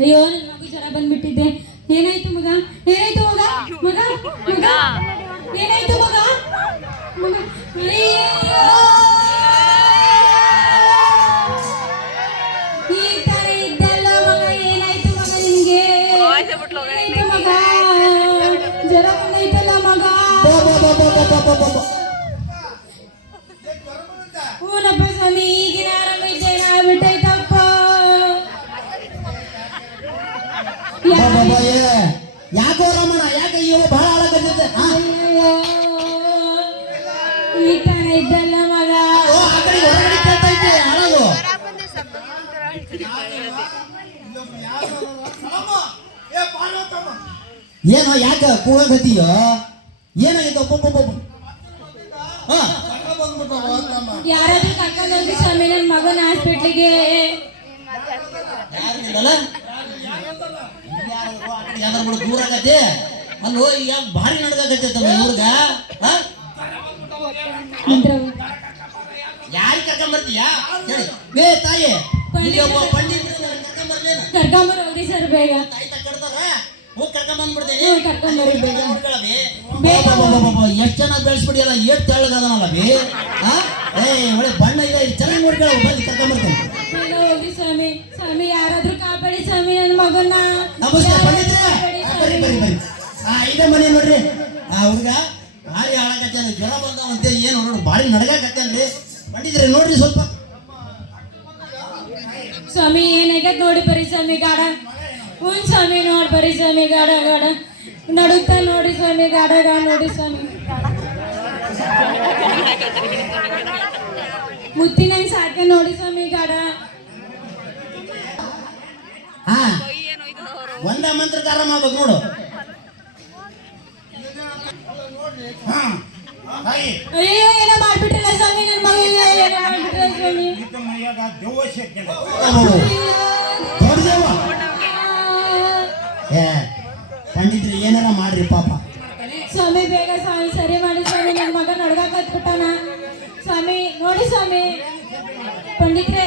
ಅಯ್ಯೋ ನನ್ನ ಮಗು ಜ್ವರ ಬಂದ್ಬಿಟ್ಟಿದ್ದೆ. ಏನಾಯ್ತು ಮಗ? ಏನಾಯ್ತು ಮಗ? ಮಗ ಮಗ ಏನಾಯ್ತು ಮಗ? ಮಗ ಈ ತರ ಇದ್ದಲ್ಲ ಮಗ. ಏನಾಯ್ತು ಮಗ ನಿನ್ಗೆ? ಮಗ ಜ್ವರ ಬಂದೈತಲ್ಲ ಮಗ. ಹೂನಪ್ಪ ಸ್ವಾಮಿ, ಈಗಿನ ಆರಾಮ ಇದ್ದೇನೆ ಆಗ್ಬಿಟ್ಟೈತಪ್ಪ. ಯಾಕೋ ರಮಣ, ಯಾಕೆ ಇವ ಬಹಳ ಹಾಳಾಗತ್ತಿದ್ದೆ? ಈ ತರ ಇದ್ದಲ್ಲ ಮಗ. ಏನೋ ಯಾಕೆ ಕೂಗತ್ತೀಯೋ? ಏನಾಗಿತ್ತು? ಯಾರಾದ್ರೂ ಕರ್ಕೊಂಡು ಹೋಗಿ ಸ್ವಾಮಿ ನನ್ನ ಮಗನ ಹಾಸ್ಪಿಟ್ಲಿಗೆ. ದೂರ ಆಗತ್ತೆ ಅಲ್ಲೋ. ಈಗ ಭಾರಿ ನಡ್ದಾಗತ್ತೆ ಹುಡುಗ. ಯಾರಿಗೆ ಕರ್ಕೊಂಡ್ ಬರ್ತೀಯಾ ಹೇಳಿ? ಬೇ ತಾಯಿ, ಒಬ್ಬ ಪಂಡಿತ ಕರ್ಕೊಂಬರ್ ಹೋಗಿ ಸರ್ ಬೇಗ. ತಾಯಿ ತಕ್ಕೊಡ್ತಾರ, ಹೋಗಿ ಕರ್ಕೊಂಡ್ ಬಂದ್ಬಿಡ್ತೇನೆ. ಕರ್ಕೊಂಬರಿ ಬೇಗ. ಎಷ್ಟ್ ಚೆನ್ನಾಗಿ ಬೆಳೆಸ್ಬಿಡಿಯಲ್ಲ, ಏಟ್ ತೆಳ್ಳಗದನಲ್ಲ ಬೇ. ಒಳ್ಳೆ ಬಣ್ಣ ಇದೆ, ಚೆನ್ನಾಗಿ ನೋಡ್ಕೊಳ. ಬಂದು ಕರ್ಕೊಂಡ್ ಬರ್ತೇನೆ. ಹೋಗಿ ಸ್ವಾಮಿ. ಸ್ವಾಮಿ ಯಾರಾದ್ರೂ ಕಾಪಾಡಿ ಸ್ವಾಮಿ ನನ್ನ ಮಗನ್ನ. ನಮಸ್ಕಾರ ಪಂಡಿತ್ರ, ಬರ್ರಿ ಬರ್ರಿ ಬರ್ರಿ. ಇದೇ ಮನೆ ನೋಡ್ರಿ. ಆ ಹುಡುಗ ಭಾರಿ ಹಾಳಾಗತ್ತೇನೆ, ಜ್ವರ ಬಂದವಂತೆ. ಏನು ನೋಡ್ರಿ ಭಾರಿ ನಡಗಾಕತ್ತೇನ್ರಿ. ಪಂಡಿತ್ರೆ ನೋಡ್ರಿ ಸ್ವಲ್ಪ. ಸ್ವಾಮಿ ಏನಾಗ ನೋಡಿ ಬರೀ ಸ್ವಾಮಿ ಗಾಡ. ಹ್ಞೂ ಸ್ವಾಮಿ ನೋಡಿ ಬರೀ ಸ್ವಾಮಿ ಗಾಡ ಗಾಡ ನಡುತ್ತಾ ನೋಡಿ ಸ್ವಾಮಿ ಗಾಡ ಗಾಡ ನೋಡಿ ಸ್ವಾಮಿ. ಮುತ್ತಿನಂಗೆ ಸಾಕ ನೋಡಿ ಸ್ವಾಮಿ ಗಾಡ. ಹಾ, ಒಂದ ಮಂತ್ರಕಾರ ಮಾಡ್ಬೇಕು ನೋಡು. ಅಯ್ಯೋ ಏನೋ ಮಾಡ್ಬಿಟ್ಟಿಲ್ಲ ಸ್ವಾಮಿ ನನ್ನ ಮಗನಿಗೆ. ಏನೋ ಮಾಡ್ಬಿಟ್ಟಿಲ್ಲ ಸ್ವಾಮಿ. ಪಂಡಿತ್ರಿ ಏನಾರ ಮಾಡ್ರಿ ಪಾಪ. ಸ್ವಾಮಿ ಬೇಗ ಸ್ವಾಮಿ ಸರಿ ಮಾಡಿ ಸ್ವಾಮಿ. ನನ್ನ ಮಗ ನಡ್ಗಾಕ ಹತ್ಬಿಟ್ಟಾನ ಸ್ವಾಮಿ. ನೋಡಿ ಸ್ವಾಮಿ. ಪಂಡಿತ್ರೆ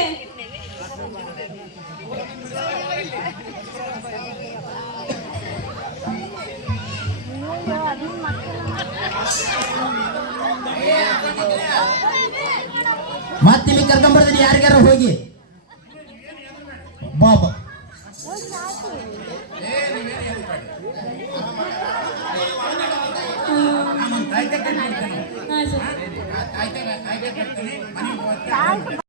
ಮತ್ತೆ ನಿಮಗೆ ಕರ್ಕೊಂಡ್ ಬರ್ತೀನಿ. ಯಾರಿಗಾರ ಹೋಗಿ ಬಾಬಾ. ಹಾಂ ಸರ್.